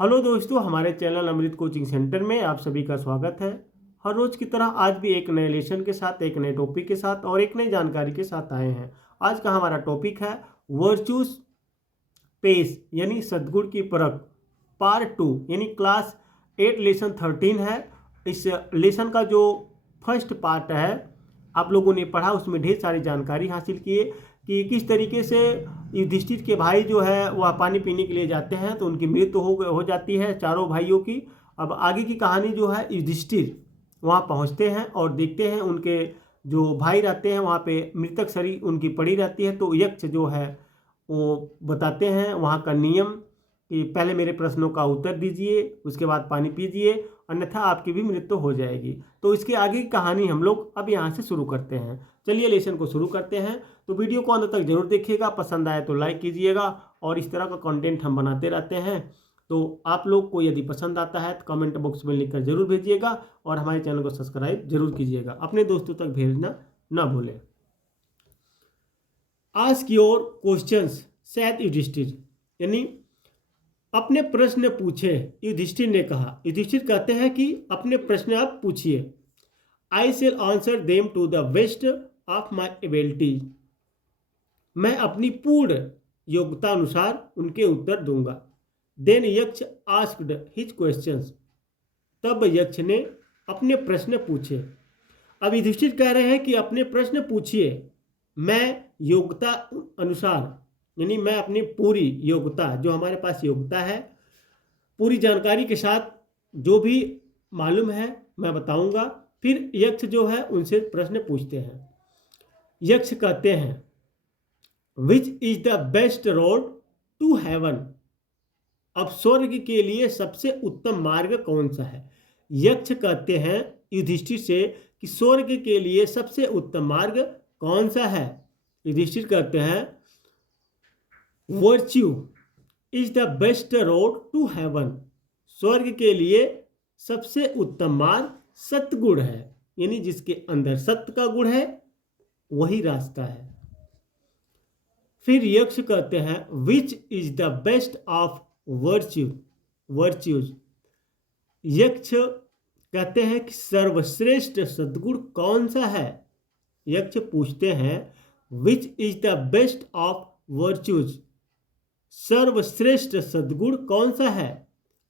Hello दोस्तों, हमारे channel अमृत coaching centre में आप सभी का स्वागत है। हर रोज की तरह आज भी एक नए लेसन के साथ, एक नए टॉपिक के साथ और एक नई जानकारी के साथ आए हैं। आज का हमारा टॉपिक है वर्चूस पेस यानी सद्गुण की परख पार्ट 2 यानी क्लास 8 लेसन 13 है। इस लेसन का जो फर्स्ट पार्ट है आप लोगों ने पढ़ा, उसमें ढेर सारी जानकारी हासिल किए कि किस तरीके से युधिष्ठिर के भाई जो है वह पानी पीने के लिए जाते हैं तो उनकी मृत्यु हो जाती है चारों भाइयों की। अब आगे की कहानी जो है, युधिष्ठिर वहाँ पहुँचते हैं और देखते हैं उनके जो भाई रहते हैं वहाँ पे मृतक शरीर उनकी पड़ी रहती है। तो यक्ष जो है वो बताते हैं वहाँ का नियम कि पहले मेरे प्रश्नों का उत्तर दीजिए, उसके बाद पानी पीजिए, अन्यथा आपकी भी मृत्यु हो जाएगी। तो इसके आगे की कहानी हम लोग अब यहाँ से शुरू करते हैं। चलिए लेसन को शुरू करते हैं। तो वीडियो को अंत तक जरूर देखिएगा, पसंद आए तो लाइक कीजिएगा और इस तरह का कंटेंट हम बनाते रहते हैं। तो आप लोग को यदि पसंद आता है तो कमेंट बॉक्स में लिखकर जरूर भेजिएगा और हमारे चैनल को सब्सक्राइब जरूर कीजिएगा, अपने दोस्तों तक भेजना ना भूलें। Ask your questions said Yudhishthira, यानी अपने प्रश्न पूछे। युधिष्ठिर ने कहा, युधिष्ठिर कहते हैं कि अपने प्रश्न आप पूछिए। I shall answer them to the best of my ability, मैं अपनी पूर्ण योग्यता अनुसार उनके उत्तर दूंगा। देन यक्ष आस्क्ड हिज क्वेश्चंस, तब यक्ष ने अपने प्रश्न पूछे। अब युधिष्ठिर कह रहे हैं कि अपने प्रश्न पूछिए, मैं योग्यता अनुसार, यानी मैं अपनी पूरी योग्यता, जो हमारे पास योग्यता है, पूरी जानकारी के साथ जो भी मालूम है मैं बताऊंगा। फिर यक्ष जो है उनसे प्रश्न पूछते हैं। यक्ष कहते हैं, which is the best road to heaven, अब स्वर्ग के लिए सबसे उत्तम मार्ग कौन सा है। यक्ष कहते हैं युधिष्ठिर से कि स्वर्ग के लिए सबसे उत्तम मार्ग कौन सा है। युधिष्ठिर कहते हैं, virtue is the best road to heaven, स्वर्ग के लिए सबसे उत्तम मार्ग सत्गुण है, यानी जिसके अंदर सत्य का गुण है वही रास्ता है। फिर यक्ष कहते हैं, which is the best of virtues, यक्ष कहते हैं कि सर्वश्रेष्ठ सद्गुण कौन सा है। यक्ष पूछते हैं, which is the best of virtues, सर्वश्रेष्ठ सद्गुण कौन सा है।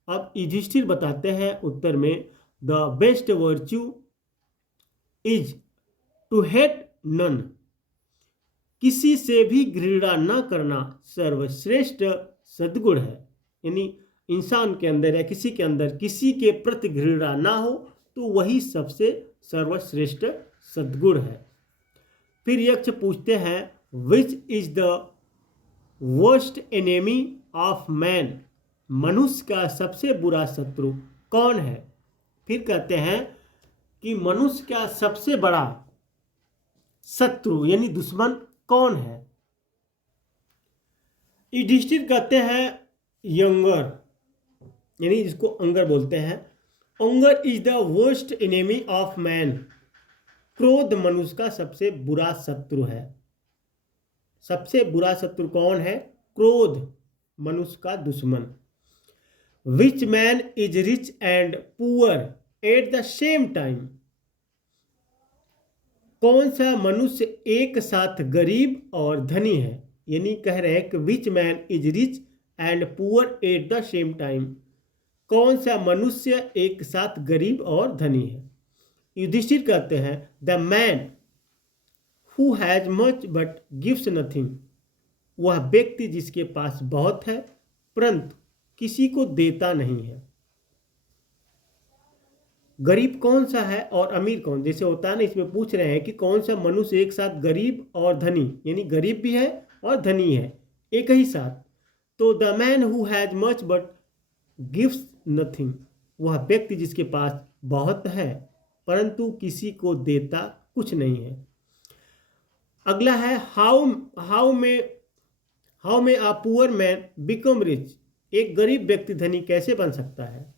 अब युधिष्ठिर बताते हैं उत्तर में, the best virtue is to hate none, किसी से भी घृणा न करना सर्वश्रेष्ठ सद्गुण है, यानी इंसान के अंदर या किसी के अंदर किसी के प्रति घृणा ना हो तो वही सबसे सर्वश्रेष्ठ सद्गुण है। फिर यक्ष पूछते हैं, which is the worst enemy of man, मनुष्य का सबसे बुरा शत्रु कौन है। फिर कहते हैं कि मनुष्य का सबसे बड़ा शत्रु यानी दुश्मन कौन है। युधिष्ठिर कहते हैं, यंगर, यानी जिसको अंगर बोलते हैं, anger is the worst enemy of man, क्रोध मनुष्य का सबसे बुरा शत्रु है। सबसे बुरा शत्रु कौन है, क्रोध, मनुष्य का दुश्मन। Which man is rich and poor at the same time, कौन सा मनुष्य एक साथ गरीब और धनी है, यानी कह रहे हैं कि which man is rich and poor at the same time, कौन सा मनुष्य एक साथ गरीब और धनी है। युधिष्ठिर कहते हैं, the man who has much but gives nothing, वह व्यक्ति जिसके पास बहुत है परंतु किसी को देता नहीं है। गरीब कौन सा है और अमीर कौन, जैसे होता है ना, इसमें पूछ रहे हैं कि कौन सा मनुष्य एक साथ गरीब और धनी, यानी गरीब भी है और धनी है एक ही साथ। तो the man who has much but gives nothing, वह व्यक्ति जिसके पास बहुत है परंतु किसी को देता कुछ नहीं है। अगला है, हाउ में a poor man become rich, एक गरीब व्यक्ति धनी कैसे बन सकता है।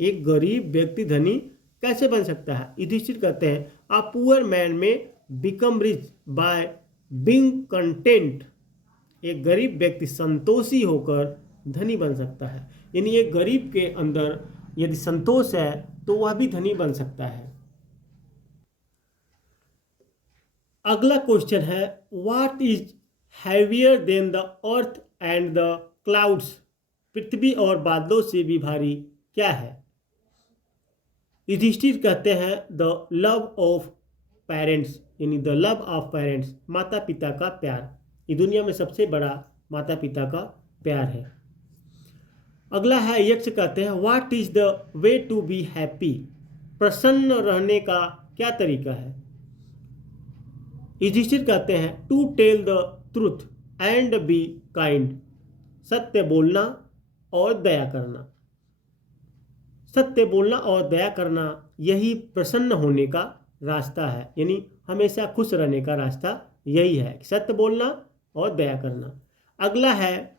एक गरीब व्यक्ति धनी कैसे बन सकता है। युधिष्ठिर कहते हैं, अ पुअर मैन में become rich by being content, एक गरीब व्यक्ति संतोषी होकर धनी बन सकता है। यानी एक गरीब के अंदर यदि संतोष है तो वह भी धनी बन सकता है। अगला क्वेश्चन है, what is heavier than the earth and the clouds? पृथ्वी और बादलों से भी भारी क्या है? युधिष्ठिर कहते हैं द लव ऑफ पेरेंट्स, यानी द लव ऑफ पेरेंट्स, माता पिता का प्यार। ये दुनिया में सबसे बड़ा माता पिता का प्यार है। अगला है, यक्ष कहते हैं what is the way to be happy? प्रसन्न रहने का क्या तरीका है? युधिष्ठिर कहते हैं to tell the truth and be kind, सत्य बोलना और दया करना। सत्य बोलना और दया करना यही प्रसन्न होने का रास्ता है, यानी हमेशा खुश रहने का रास्ता यही है, सत्य बोलना और दया करना। अगला है,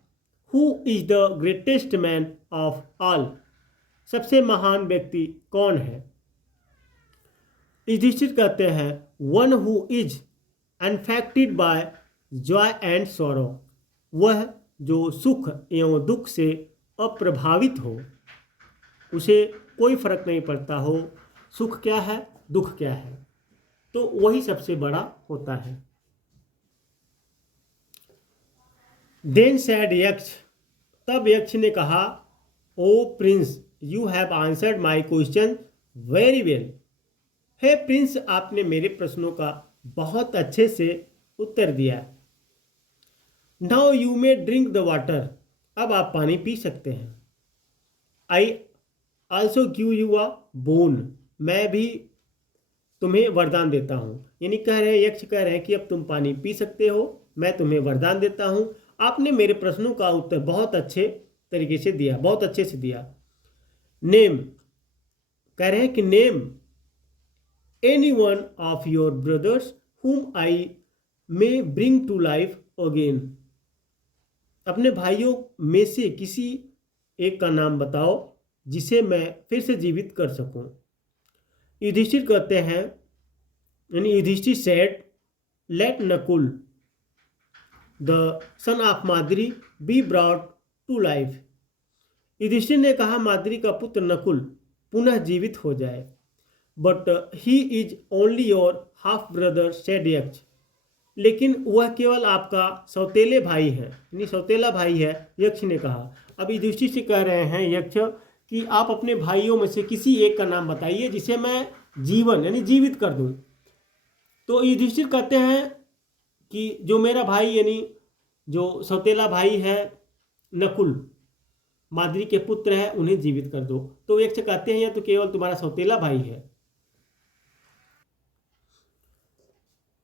who is the greatest man of all? सबसे महान व्यक्ति कौन है? युधिष्ठिर कहते हैं one who is unaffected by joy and sorrow, वह जो सुख एवं दुख से अप्रभावित हो, उसे कोई फर्क नहीं पड़ता हो सुख क्या है दुख क्या है, तो वही सबसे बड़ा होता है। देन सैड यक्ष, तब यक्ष ने कहा O prince you have answered my question very well. हे प्रिंस, आपने मेरे प्रश्नों का बहुत अच्छे से उत्तर दिया। Now you may drink the water, अब आप पानी पी सकते हैं। I also give you a boon, मैं भी तुम्हें वरदान देता हूँ। यानी कह रहे हैं, यक्ष कह रहे हैं कि अब तुम पानी पी सकते हो, मैं तुम्हें वरदान देता हूँ। आपने मेरे प्रश्नों का उत्तर बहुत अच्छे तरीके से दिया, बहुत अच्छे से दिया। नेम, कह रहे हैं कि name any one of your brothers whom I may bring to life again, अपने भाइयों में से किसी एक का नाम बताओ जिसे मैं फिर से जीवित कर सकूं। युधिष्ठिर कहते हैं, यानी Yudhishthira said let Nakul the son of Madri be brought to life. Yudhishthira ने कहा माद्री का पुत्र नकुल पुनः जीवित हो जाए। But he is only your half brother said यक्ष, लेकिन वह केवल आपका सौतेले भाई है, यानी सौतेला भाई है, यक्ष ने कहा। अब युधिष्ठिर से कह रहे हैं यक्ष कि आप अपने भाइयों में से किसी एक का नाम बताइए जिसे मैं जीवन यानी जीवित कर दूं। तो युधिष्ठिर कहते हैं कि जो मेरा भाई यानी जो सौतेला भाई है नकुल, माद्री के पुत्र है, उन्हें जीवित कर दो। तो यक्ष कहते हैं यह तो केवल तुम्हारा सौतेला भाई है।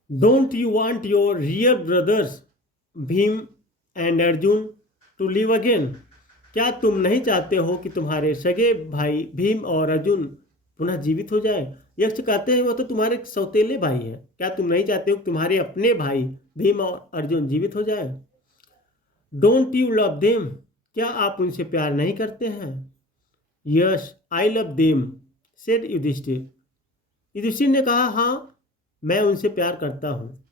Don't you want your real brothers Bhim and Arjun to live again? क्या तुम नहीं चाहते हो कि तुम्हारे सगे भाई भीम और अर्जुन पुनः जीवित हो जाए? यक्ष कहते हैं वह तो तुम्हारे सौतेले भाई हैं, क्या तुम नहीं चाहते हो कि तुम्हारे अपने भाई भीम और अर्जुन जीवित हो जाए? डोंट यू लव देम, क्या आप उनसे प्यार नहीं करते हैं? Yes I love them said Yudhishthira. Yudhishthira ने कहा हाँ मैं उनसे प्यार करता हूँ।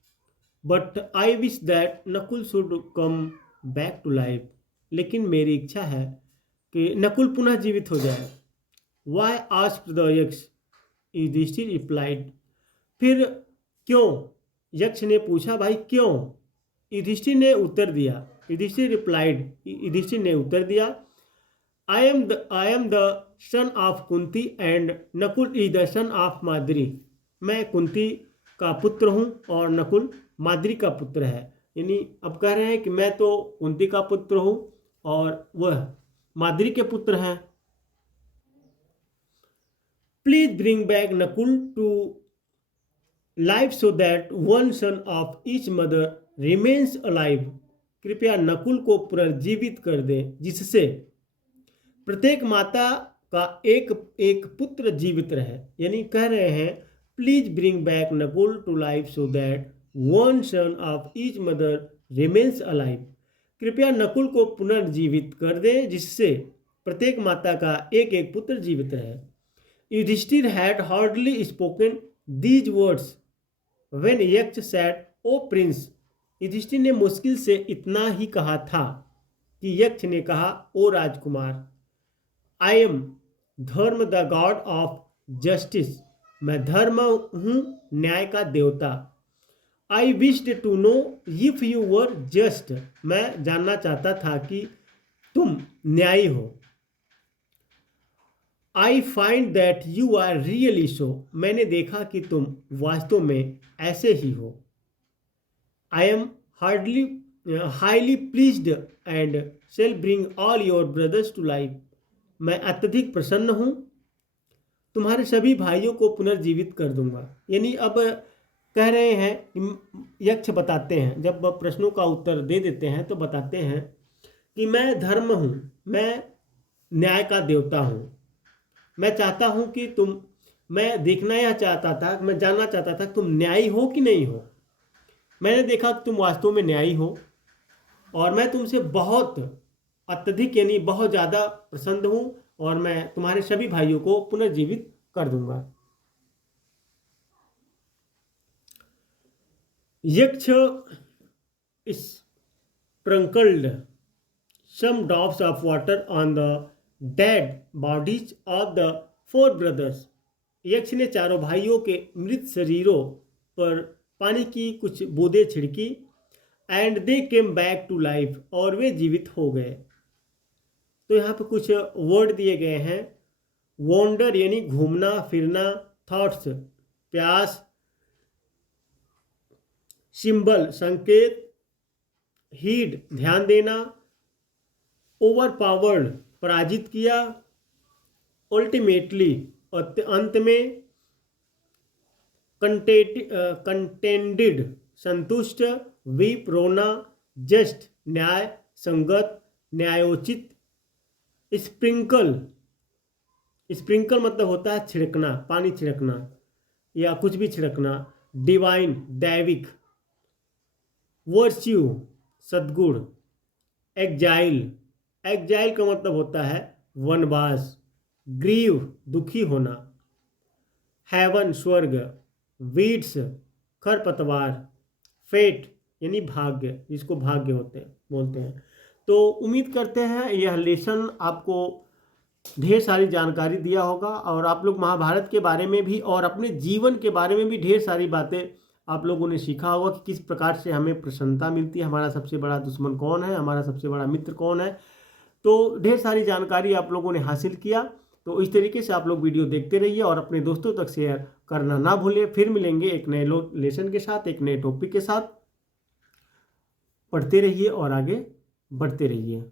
But I wish that Nakul should come back to life, लेकिन मेरी इच्छा है कि नकुल पुनः जीवित हो जाए। वाई आस्क्ड द यक्ष, युधिष्ठिर रिप्लाइड, फिर क्यों? यक्ष ने पूछा भाई क्यों? युधिष्ठिर ने उत्तर दिया, युधिष्ठिर रिप्लाइड, युधिष्ठिर ने उत्तर दिया I am the son of Kunti and Nakul is the son of Madri. मैं कुंती का पुत्र हूँ और नकुल माद्री का पुत्र है। यानी अब कह रहे हैं कि मैं तो कुंती का पुत्र हूँ और वह माद्री के पुत्र हैं। Please bring back Nakul to life so that one son of each mother remains alive. कृपया नकुल को पुनर्जीवित कर दें जिससे प्रत्येक माता का एक एक पुत्र जीवित रहे। यानी कह रहे हैं please bring back Nakul to life so that one son of each mother remains alive. कृपया नकुल को पुनर्जीवित कर दें जिससे प्रत्येक माता का एक एक पुत्र जीवित रहे। Yudhishthira had hardly spoken these words when Yaksha said O prince. Yudhishthira ने मुश्किल से इतना ही कहा था कि यक्ष ने कहा, ओ राजकुमार, I am Dharma the god of justice, मैं धर्म हूँ, न्याय का देवता। I wished to know if you were just, मैं जानना चाहता था कि तुम न्यायी हो। I find that you are really so, मैंने देखा कि तुम वास्तव में ऐसे ही हो। I am hardly highly pleased and shall bring all your brothers to life, मैं अत्यधिक प्रसन्न हूँ, तुम्हारे सभी भाइयों को पुनर्जीवित कर दूंगा। यानी अब कह रहे हैं, यक्ष बताते हैं, जब प्रश्नों का उत्तर दे देते हैं तो बताते हैं कि मैं धर्म हूँ, मैं न्याय का देवता हूँ, मैं चाहता हूँ कि मैं देखना यह चाहता था, मैं जानना चाहता था कि तुम न्यायी हो कि नहीं हो। मैंने देखा कि तुम वास्तव में न्यायी हो और मैं तुमसे बहुत अत्यधिक यानी बहुत ज़्यादा प्रसन्न हूँ और मैं तुम्हारे सभी भाइयों को पुनर्जीवित कर दूंगा। यक्ष sprinkled some drops of water on the dead bodies of the four brothers, यक्ष ने चारों भाइयों के मृत शरीरों पर पानी की कुछ बूंदें छिड़की। And they came back to life, और वे जीवित हो गए। तो यहाँ पे कुछ वर्ड दिए गए हैं। वॉन्डर यानी घूमना फिरना, थॉट्स प्यास, सिंबल संकेत, हीड ध्यान देना, ओवर पावर्ड पराजित किया, अल्टीमेटली अंत में, कंटेंडेड संतुष्ट, वीप रोना, जस्ट न्याय संगत न्यायोचित, स्प्रिंकल स्प्रिंकल मतलब होता है छिड़कना, पानी छिड़कना या कुछ भी छिड़कना, डिवाइन दैविक, वर्च्यू सद्गुण, एग्जाइल एग्जाइल का मतलब होता है वनवास, ग्रीव दुखी होना, हेवन स्वर्ग, वीड्स खरपतवार, फेट यानी भाग्य, जिसको भाग्य बोलते हैं। तो उम्मीद करते हैं यह लेसन आपको ढेर सारी जानकारी दिया होगा और आप लोग महाभारत के बारे में भी और अपने जीवन के बारे में भी ढेर सारी बातें आप लोगों ने सीखा होगा कि किस प्रकार से हमें प्रसन्नता मिलती है, हमारा सबसे बड़ा दुश्मन कौन है, हमारा सबसे बड़ा मित्र कौन है। तो ढेर सारी जानकारी आप लोगों ने हासिल किया। तो इस तरीके से आप लोग वीडियो देखते रहिए और अपने दोस्तों तक शेयर करना ना भूलें। फिर मिलेंगे एक नए लेसन के साथ, एक नए टॉपिक के साथ। पढ़ते रहिए और आगे बढ़ते रहिए।